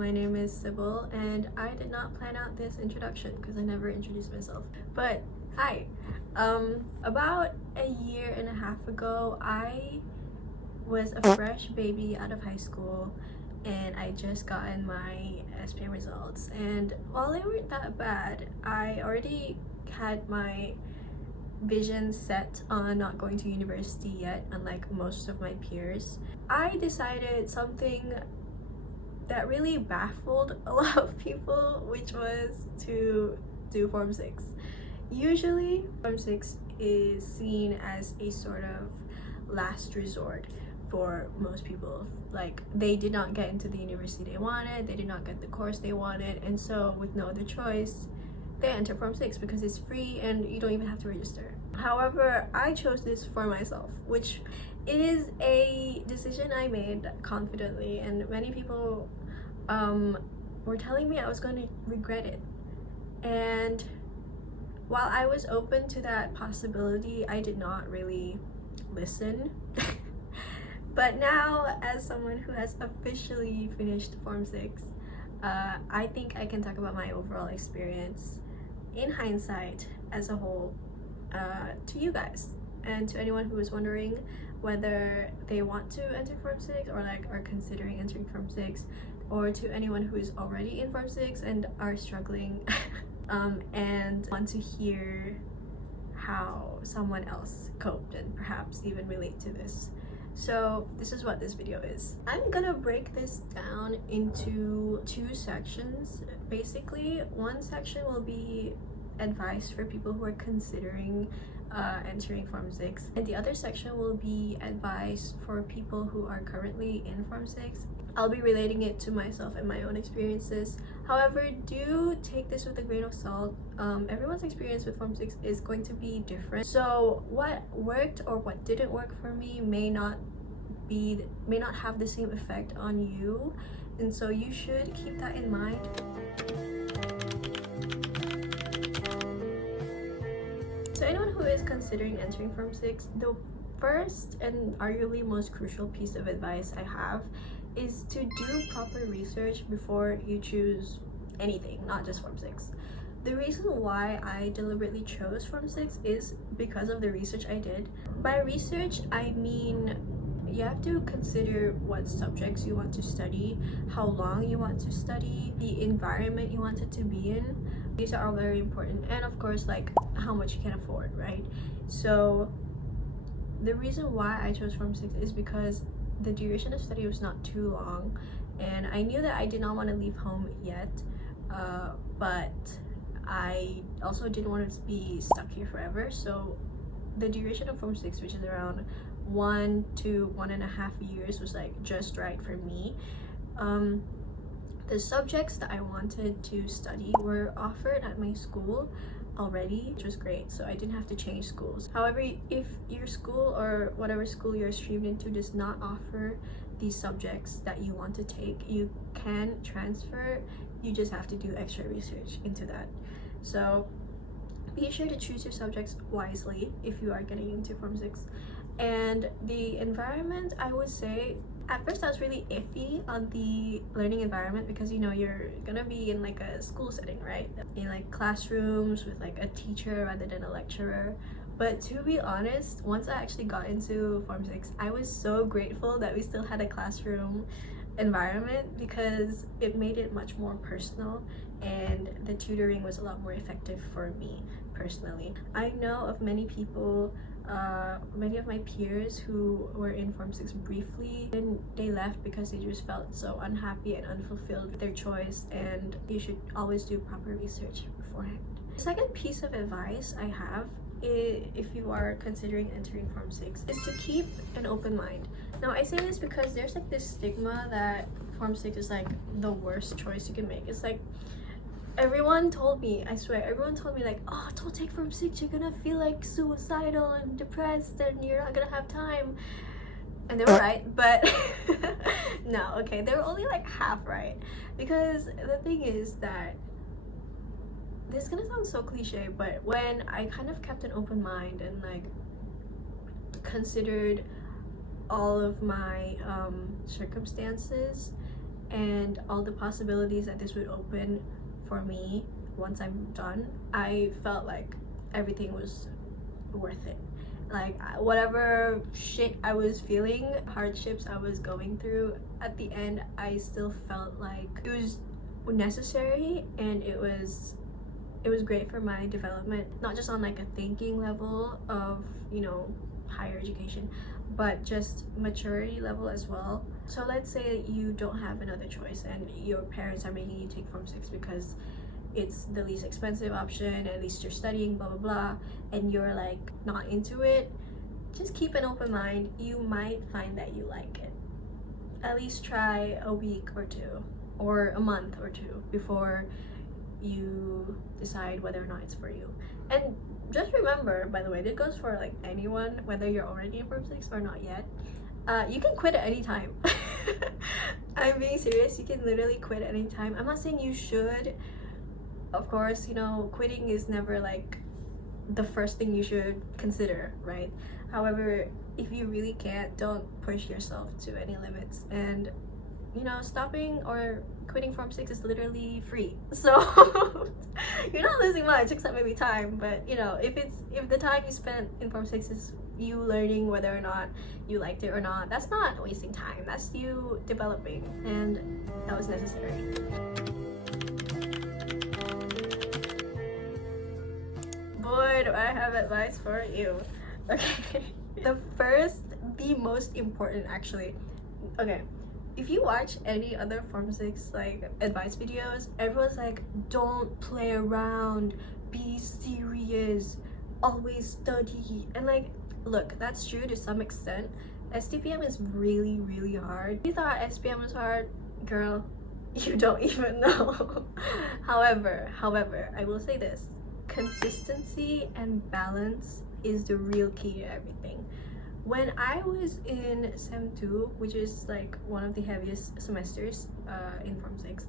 my name is Sybil, and I did not plan out this introduction because I never introduced myself. But hi. About a year and a half ago, I was a fresh baby out of high school, and I just gotten my SPA results. And while they weren't that bad, I already had my vision set on not going to university yet, unlike most of my peers. I decided something that really baffled a lot of people, which was to do Form 6. Usually, Form 6 is seen as a sort of last resort for most people. Like, they did not get into the university they wanted, they did not get the course they wanted, and so with no other choice, they enter Form 6 because it's free and you don't even have to register. However, I chose this for myself, which is a decision I made confidently, and many people were telling me I was going to regret it. And while I was open to that possibility, I did not really listen. But now, as someone who has officially finished Form 6, I think I can talk about my overall experience in hindsight as a whole to you guys, and to anyone who is wondering whether they want to enter Form 6 or like are considering entering Form 6, or to anyone who is already in Form 6 and are struggling and want to hear how someone else coped and perhaps even relate to this. So this is what this video is. I'm gonna break this down into two sections. Basically, one section will be advice for people who are considering entering Form 6, and the other section will be advice for people who are currently in Form 6. I'll be relating it to myself and my own experiences. However, do take this with a grain of salt. Everyone's experience with Form 6 is going to be different. So what worked or what didn't work for me may not have the same effect on you, and so you should keep that in mind. So anyone who is considering entering Form 6, the first and arguably most crucial piece of advice I have is to do proper research before you choose anything, not just Form 6. The reason why I deliberately chose Form 6 is because of the research I did. By research, I mean you have to consider what subjects you want to study, how long you want to study, the environment you want it to be in. These are all very important, and of course, like how much you can afford, right? So the reason why I chose Form 6 is because the duration of study was not too long, and I knew that I did not want to leave home yet, but I also didn't want to be stuck here forever. So the duration of Form 6, which is around 1 to 1.5 years, was like just right for me. The subjects that I wanted to study were offered at my school already, which was great, so I didn't have to change schools. However, if your school or whatever school you're streamed into does not offer these subjects that you want to take, you can transfer. You just have to do extra research into that. So be sure to choose your subjects wisely if you are getting into Form 6. And the environment, I would say, at first I was really iffy on the learning environment because, you know, you're gonna be in like a school setting, right? In like classrooms with like a teacher rather than a lecturer. But to be honest, once I actually got into Form 6, I was so grateful that we still had a classroom environment because it made it much more personal, and the tutoring was a lot more effective for me personally. I know of many people, many of my peers who were in Form 6 briefly, and they left because they just felt so unhappy and unfulfilled with their choice, and you should always do proper research beforehand. The second piece of advice I have, if you are considering entering Form 6, is to keep an open mind. Now, I say this because there's like this stigma that Form 6 is like the worst choice you can make. It's like, everyone told me, I swear, everyone told me like, oh, don't take Form 6, you're gonna feel like suicidal and depressed and you're not gonna have time. And they were right, but no, okay, they were only like half right. Because the thing is that, this is gonna sound so cliche, but when I kind of kept an open mind and like considered all of my circumstances and all the possibilities that this would open for me once I'm done, I felt like everything was worth it. Like whatever shit I was feeling, hardships I was going through, at the end I still felt like it was necessary, and it was great for my development, not just on like a thinking level of, you know, higher education, but just maturity level as well. So let's say you don't have another choice and your parents are making you take Form 6 because it's the least expensive option, at least you're studying, blah blah blah, and you're like not into it. Just keep an open mind. You might find that you like it. At least try a week or two or a month or two before you decide whether or not it's for you. And just remember, by the way, this goes for like anyone, whether you're already in Form 6 or not yet, you can quit at any time. I'm being serious. You can literally quit at any time. I'm not saying you should. Of course, you know, quitting is never like the first thing you should consider, right? However, if you really can't, don't push yourself to any limits. And you know, stopping or quitting Form 6 is literally free, so you're not losing much except maybe time. But you know, if the time you spent in Form 6 is you learning whether or not you liked it or not, that's not wasting time, that's you developing, and that was necessary. Boy, do I have advice for you. Okay. The most important actually. Okay, if you watch any other Form 6 like advice videos, everyone's like, don't play around, be serious, always study. And like, look, that's true to some extent. STPM is really, really hard. If you thought SPM was hard, girl, you don't even know. However, I will say this. Consistency and balance is the real key to everything. When I was in Sem 2, which is like one of the heaviest semesters in Form 6,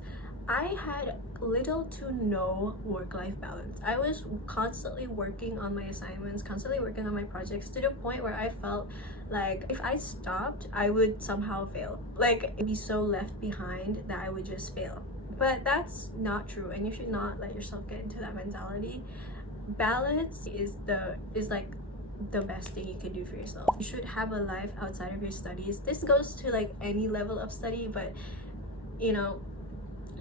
I had little to no work-life balance. I was constantly working on my assignments, constantly working on my projects, to the point where I felt like if I stopped, I would somehow fail. Like, I'd be so left behind that I would just fail. But that's not true, and you should not let yourself get into that mentality. Balance is like the best thing you can do for yourself. You should have a life outside of your studies. This goes to like any level of study, but you know,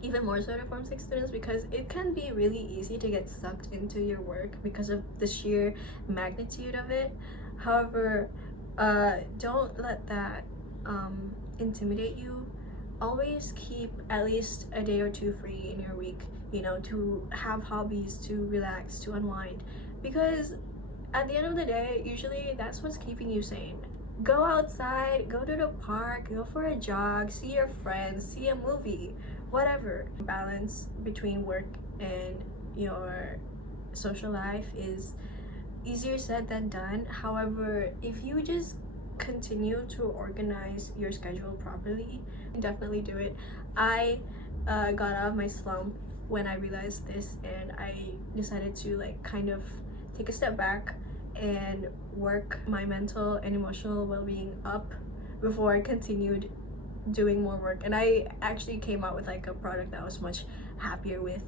even more so to Form 6 students, because it can be really easy to get sucked into your work because of the sheer magnitude of it. However, don't let that intimidate you. Always keep at least a day or two free in your week, you know, to have hobbies, to relax, to unwind, because at the end of the day, usually that's what's keeping you sane. Go outside, go to the park, go for a jog, see your friends, see a movie, whatever. Balance between work and your social life is easier said than done. However, if you just continue to organize your schedule properly, definitely do it. I got out of my slump when I realized this, and I decided to like kind of take a step back and work my mental and emotional well-being up before I continued doing more work. And I actually came out with like a product that I was much happier with,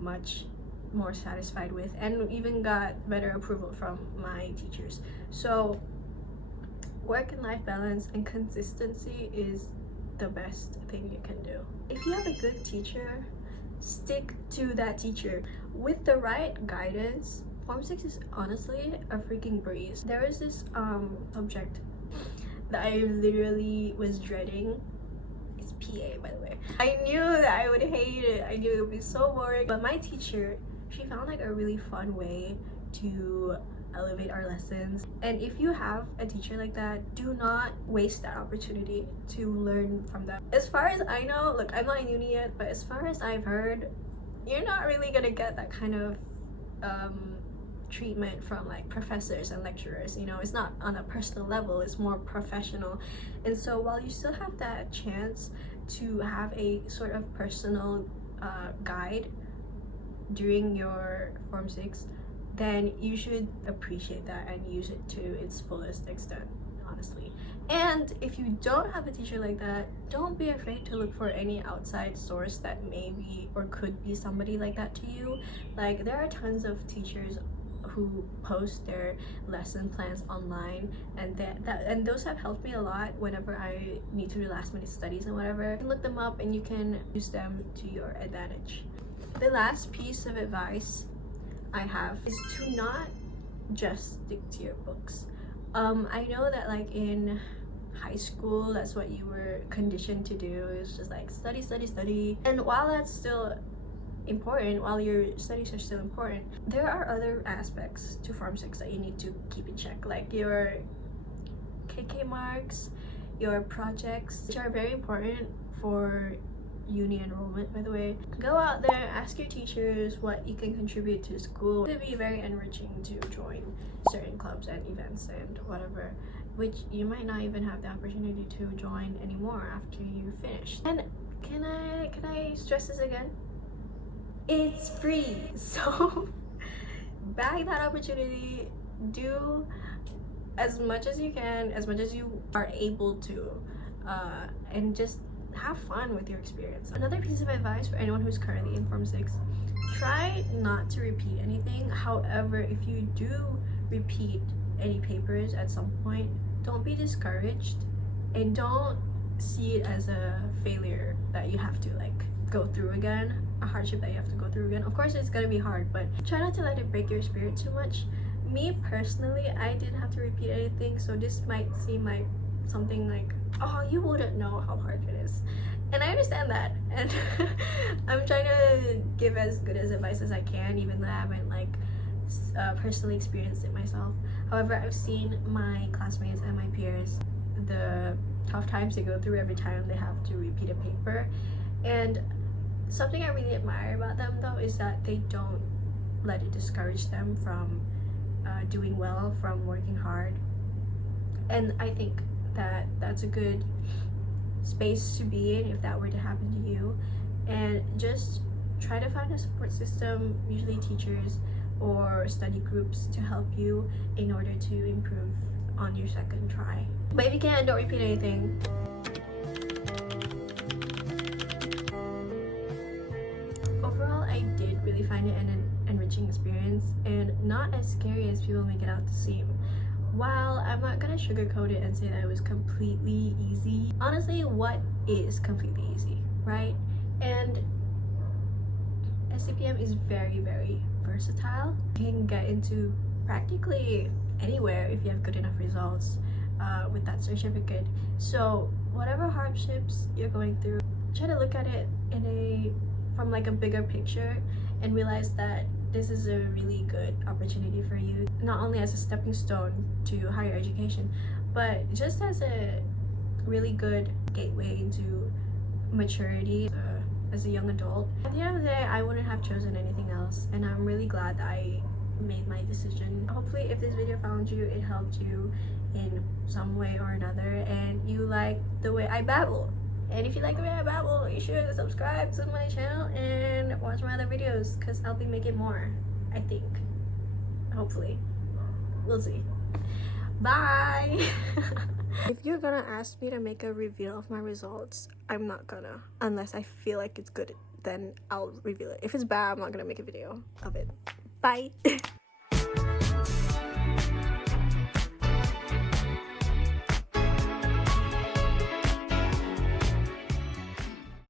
much more satisfied with, and even got better approval from my teachers. So work and life balance and consistency is the best thing you can do. If you have a good teacher, stick to that teacher. With the right guidance, Form 6 is honestly a freaking breeze. There was this subject that I literally was dreading. It's PA, by the way. I knew that I would hate it. I knew it would be so boring. But my teacher, she found like a really fun way to elevate our lessons. And if you have a teacher like that, do not waste that opportunity to learn from them. As far as I know, look, I'm not in uni yet, but as far as I've heard, you're not really gonna get that kind of treatment from like professors and lecturers. You know, it's not on a personal level, it's more professional. And so while you still have that chance to have a sort of personal guide during your Form 6, then you should appreciate that and use it to its fullest extent. honestly. And if you don't have a teacher like that, don't be afraid to look for any outside source that may be or could be somebody like that to you. Like, there are tons of teachers who post their lesson plans online, and and those have helped me a lot whenever I need to do last minute studies and whatever. You can look them up and you can use them to your advantage. The last piece of advice I have is to not just stick to your books. I know that like in high school, that's what you were conditioned to do. It's just like study, study, study. And while that's still important, while your studies are still important, there are other aspects to Form 6 that you need to keep in check, like your KK marks, your projects, which are very important for uni enrollment, by the way. Go out there, ask your teachers what you can contribute to school. It would be very enriching to join certain clubs and events and whatever, which you might not even have the opportunity to join anymore after you finish. And can I stress this again? It's free, so bag that opportunity. Do as much as you can, as much as you are able to, and just have fun with your experience. Another piece of advice for anyone who's currently in Form 6, try not to repeat anything. However, if you do repeat any papers at some point, don't be discouraged and don't see it as a failure that you have to like go through again, a hardship that you have to go through again. Of course it's gonna be hard, but try not to let it break your spirit too much. Me personally, I didn't have to repeat anything, so this might seem like something like, oh, you wouldn't know how hard it is, and I understand that, and I'm trying to give as good as advice as I can, even though I haven't like personally experienced it myself. However, I've seen my classmates and my peers, the tough times they go through every time they have to repeat a paper, and something I really admire about them though is that they don't let it discourage them from doing well, from working hard. And I think that that's a good space to be in if that were to happen to you. And just try to find a support system, usually teachers or study groups, to help you in order to improve on your second try. But if you can't, don't repeat anything. Overall, I did really find it an enriching experience and not as scary as people make it out to seem. While I'm not gonna sugarcoat it and say that it was completely easy, honestly, what is completely easy, right? And SCPM is very, very versatile. You can get into practically anywhere if you have good enough results with that certificate. So whatever hardships you're going through, try to look at it from like a bigger picture and realize that this is a really good opportunity for you, not only as a stepping stone to higher education, but just as a really good gateway into maturity as a young adult. At the end of the day, I wouldn't have chosen anything else, and I'm really glad that I made my decision. Hopefully, if this video found you, it helped you in some way or another, and you like the way I babble. And if you like the way I babble, you should subscribe to my channel and watch my other videos, because I'll be making more, I think. Hopefully. We'll see. Bye! If you're gonna ask me to make a reveal of my results, I'm not gonna. Unless I feel like it's good, then I'll reveal it. If it's bad, I'm not gonna make a video of it. Bye!